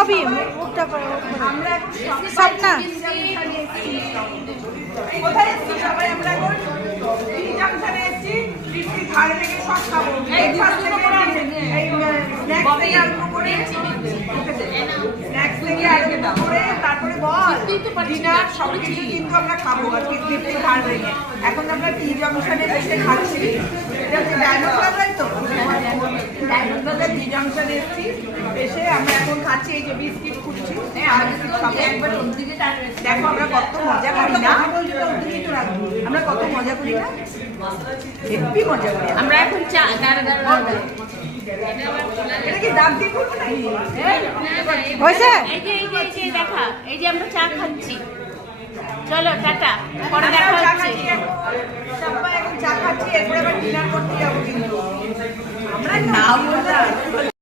কবি আমরা স্বপ্না কোথায় এসেছি সবাই? আমরা এখন জাংশনে এসেছি। বৃষ্টি ধারে থেকে সব খাবো। ব্রেকফাস্ট থেকে স্ন্যাক্স থেকে আরম্ভ করে তারপরে বল ডিনার সবকিছু কিন্তু আমরা খাবো আজকে বৃষ্টি ধার ভেঙে। এখন আমরা টি জংশনে বসে খাচ্ছি। এটা হচ্ছে ডায়মন্ড প্লাজাই তো, ডায়মন্ড প্লাজা টি জংশনে এসেছি। এসে আমরা এখন খাচ্ছি, এই যে বিস্কিট খুঁজছি। দেখো আমরা কত মজা করি না, আমরা কত মজা করি না, হেব্বি মজা করি আমরা এখন চা এটা কি দাঁত দিয়ে করবো নাকি? হয়েছে? এই যে দেখা, এই যে আমরা চা খাচ্ছি। চলো টাটা, পরে দেখা হচ্ছে। সবাই এখন চা খাচ্ছি, এরপরে আবার ডিনার করতে যাবো কিন্তু আমরা না